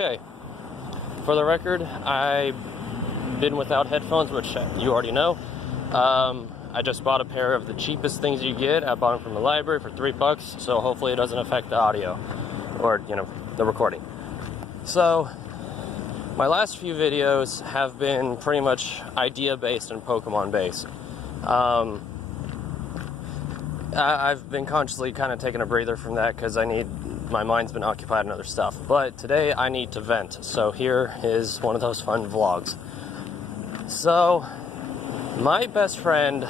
Okay, for the record, I've been without headphones, which you already know. I just bought a pair of the cheapest things you get. I bought them from the library for $3, so hopefully it doesn't affect the audio or, the recording. So, my last few videos have been pretty much idea-based and Pokemon-based. I've been consciously kind of taking a breather from that because my mind's been occupied on other stuff. But today I need to vent, so here is one of those fun vlogs. So, my best friend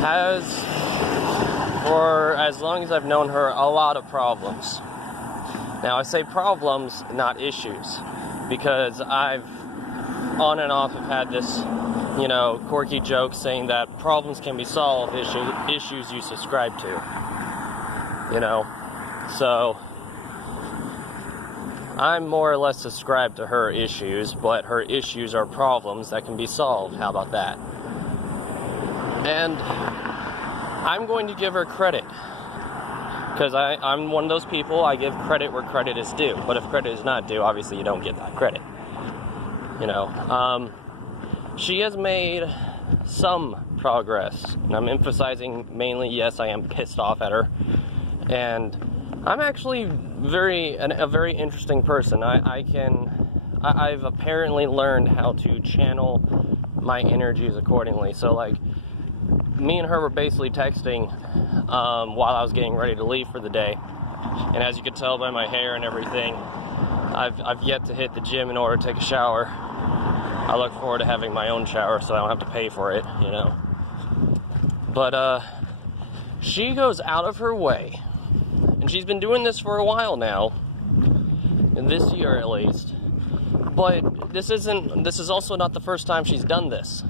has, for as long as I've known her, a lot of problems. Now, I say problems, not issues, because I've on and off have had this, quirky joke saying that problems can be solved, issues you subscribe to. So I'm more or less subscribed to her issues, but her issues are problems that can be solved. How about that? And I'm going to give her credit, because I'm one of those people. I give credit where credit is due, but if credit is not due, obviously you don't get that credit. She has made some progress, and I'm emphasizing mainly, yes, I am pissed off at her, and I'm actually a very interesting person. I've apparently learned how to channel my energies accordingly. So, me and her were basically texting while I was getting ready to leave for the day, and as you can tell by my hair and everything, I've yet to hit the gym in order to take a shower. I look forward to having my own shower so I don't have to pay for it, But, she goes out of her way, and she's been doing this for a while now, this year at least, but this is also not the first time she's done this,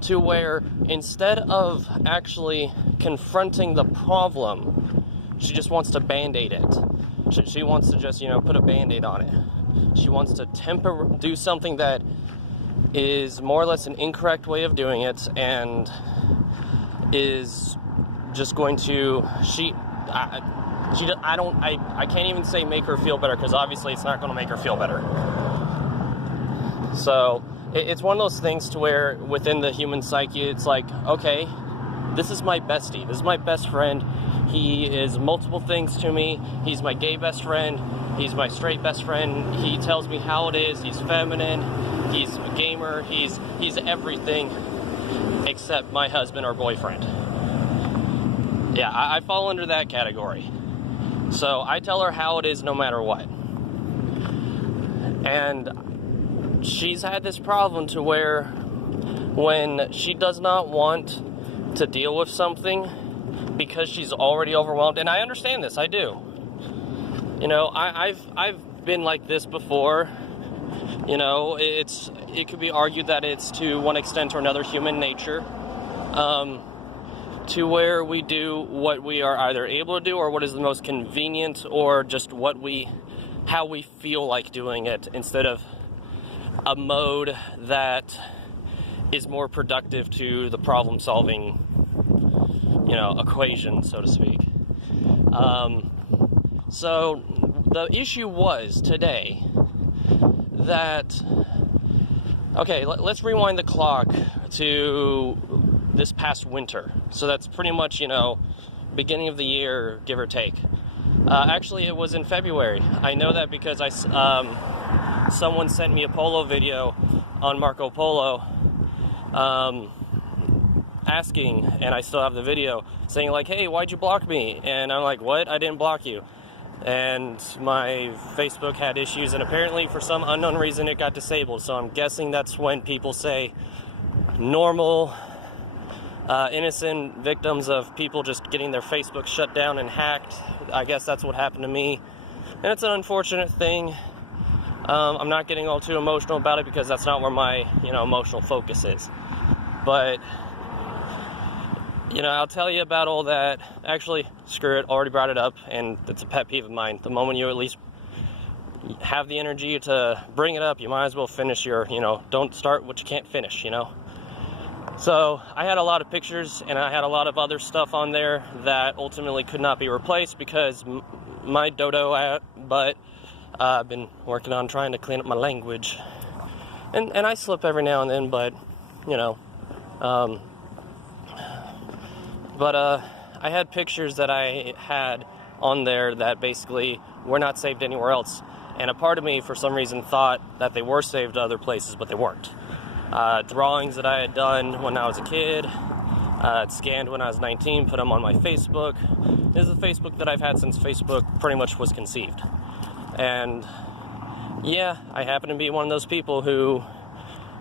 to where instead of actually confronting the problem, she just wants to band-aid it. She wants to just, put a band-aid on it. She wants to do something that is more or less an incorrect way of doing it, and is just going to, I can't even say make her feel better, because obviously it's not going to make her feel better. So, it's one of those things to where within the human psyche, it's like, okay, this is my bestie, this is my best friend, he is multiple things to me, he's my gay best friend, he's my straight best friend, he tells me how it is, he's feminine, he's a gamer, he's everything except my husband or boyfriend. Yeah, I fall under that category. So I tell her how it is no matter what. And she's had this problem to where when she does not want to deal with something because she's already overwhelmed, and I understand this, I do. I've been like this before. It could be argued that it's to one extent or another human nature, to where we do what we are either able to do or what is the most convenient, or just how we feel like doing it, instead of a mode that is more productive to the problem solving, equation, so to speak. So the issue was today that, okay, let's rewind the clock to this past winter. So that's pretty much, beginning of the year, give or take. Actually, it was in February. I know that because someone sent me a polo video on Marco Polo, asking, and I still have the video, saying hey, why'd you block me? And I'm like, what? I didn't block you. And my Facebook had issues, and apparently for some unknown reason it got disabled. So I'm guessing that's when people say normal, innocent victims of people just getting their Facebook shut down and hacked. I guess that's what happened to me, and it's an unfortunate thing. I'm not getting all too emotional about it because that's not where my emotional focus is. But I'll tell you about all that. Actually, screw it, already brought it up, and it's a pet peeve of mine. The moment you at least have the energy to bring it up, you might as well finish your, don't start what you can't finish, So I had a lot of pictures, and I had a lot of other stuff on there that ultimately could not be replaced because my dodo butt I've been working on trying to clean up my language. And I slip every now and then, but, you know. I had pictures that I had on there that basically were not saved anywhere else. And a part of me, for some reason, thought that they were saved other places, but they weren't. Drawings that I had done when I was a kid, scanned when I was 19, put them on my Facebook. This is a Facebook that I've had since Facebook pretty much was conceived. And yeah, I happen to be one of those people who,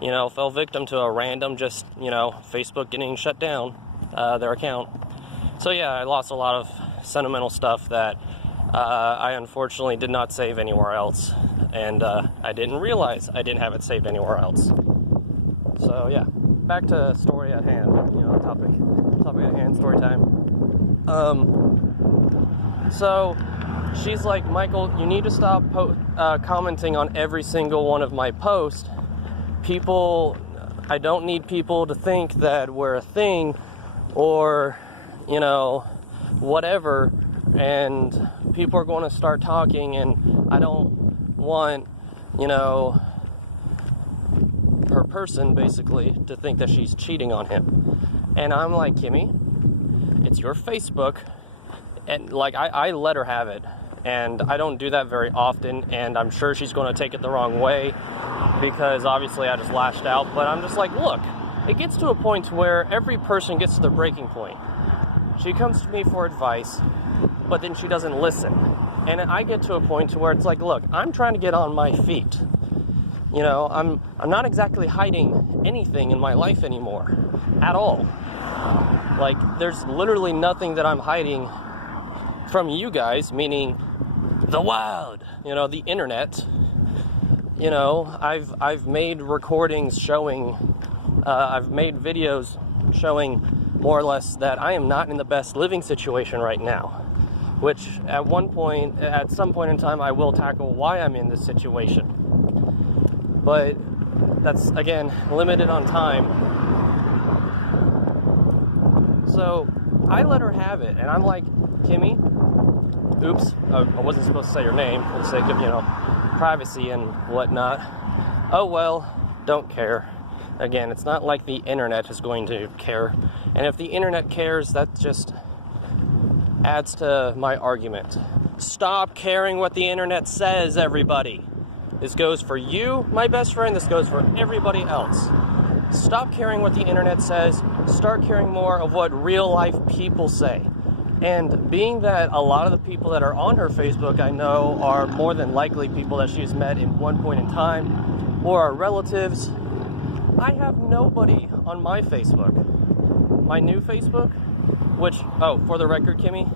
you know, fell victim to a random Facebook getting shut down, their account. So yeah, I lost a lot of sentimental stuff that I unfortunately did not save anywhere else. And I didn't realize I didn't have it saved anywhere else. So yeah, back to story at hand, topic at hand, story time. So she's like, Michael, you need to stop commenting on every single one of my posts. I don't need people to think that we're a thing or, whatever, and people are going to start talking, and I don't want, her person basically to think that she's cheating on him. And I'm like, Kimmy, it's your Facebook, and I let her have it, and I don't do that very often, and I'm sure she's going to take it the wrong way because obviously I just lashed out. But I'm just like, look, it gets to a point where every person gets to their breaking point. She comes to me for advice, but then she doesn't listen, and I get to a point to where it's like, look, I'm trying to get on my feet. I'm not exactly hiding anything in my life anymore at all. Like, there's literally nothing that I'm hiding from you guys, meaning the world, the internet. I've made recordings showing, I've made videos showing more or less that I am not in the best living situation right now, which at some point in time, I will tackle why I'm in this situation. But that's, again, limited on time. So I let her have it, and I'm like, Kimmy, oops, I wasn't supposed to say your name for the sake of, privacy and whatnot. Oh well, don't care. Again, it's not like the internet is going to care. And if the internet cares, that just adds to my argument. Stop caring what the internet says, everybody. This goes for you, my best friend. This goes for everybody else. Stop caring what the internet says. Start caring more of what real life people say. And being that a lot of the people that are on her Facebook, I know, are more than likely people that she's met in one point in time or are relatives, I have nobody on my Facebook. My new Facebook, which, for the record, Kimmy,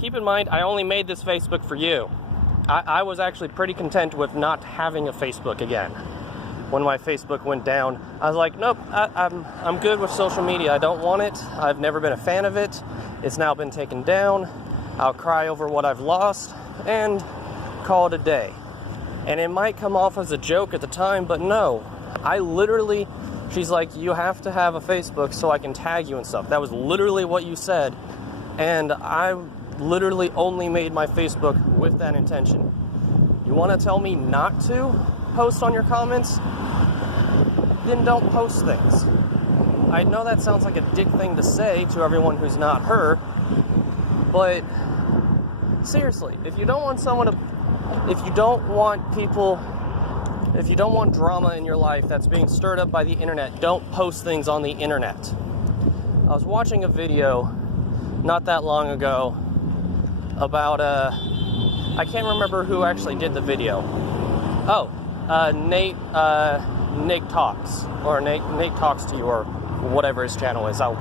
keep in mind, I only made this Facebook for you. I was actually pretty content with not having a Facebook again. When my Facebook went down, I was like, nope, I'm good with social media. I don't want it. I've never been a fan of it. It's now been taken down. I'll cry over what I've lost and call it a day. And it might come off as a joke at the time, but no. She's like, you have to have a Facebook so I can tag you and stuff. That was literally what you said. And I literally only made my Facebook with that intention. You want to tell me not to post on your comments? Then don't post things. I know that sounds like a dick thing to say to everyone who's not her, but seriously, if you don't want drama in your life that's being stirred up by the internet, don't post things on the internet. I was watching a video not that long ago about, I can't remember who actually did the video. Nate Talks, or Nate Talks to You, or whatever his channel is. I'll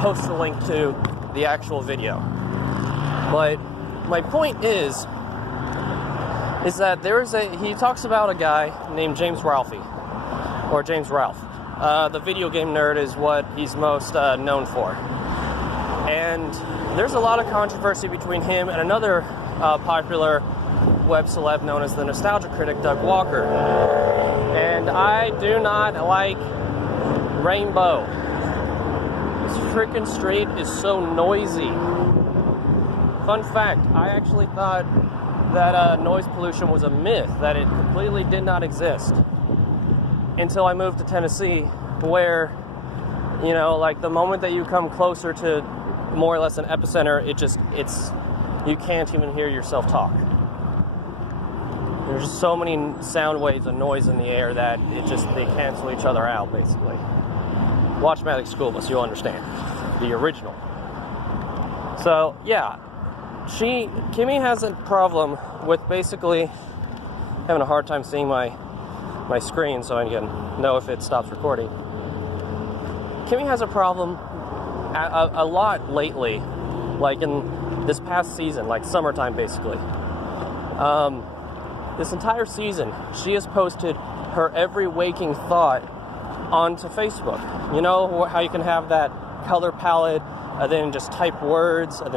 post the link to the actual video. But my point is that he talks about a guy named James Ralph. The video game nerd is what he's most known for. And there's a lot of controversy between him and another popular web celeb known as the nostalgia critic, Doug Walker. And I do not like Rainbow. This freaking street is so noisy. Fun fact, I actually thought that noise pollution was a myth, that it completely did not exist, until I moved to Tennessee, where, you know, like the moment that you come closer to more or less an epicenter, you can't even hear yourself talk. There's just so many sound waves and noise in the air that they cancel each other out, basically. Watch Magic School Bus, you'll understand. The original. So, yeah. Kimmy has a problem with basically having a hard time seeing my screen so I can know if it stops recording. Kimmy has a problem a lot lately, like in this past season, like summertime basically. This entire season, she has posted her every waking thought onto Facebook. You know how you can have that color palette, and then just type words, and then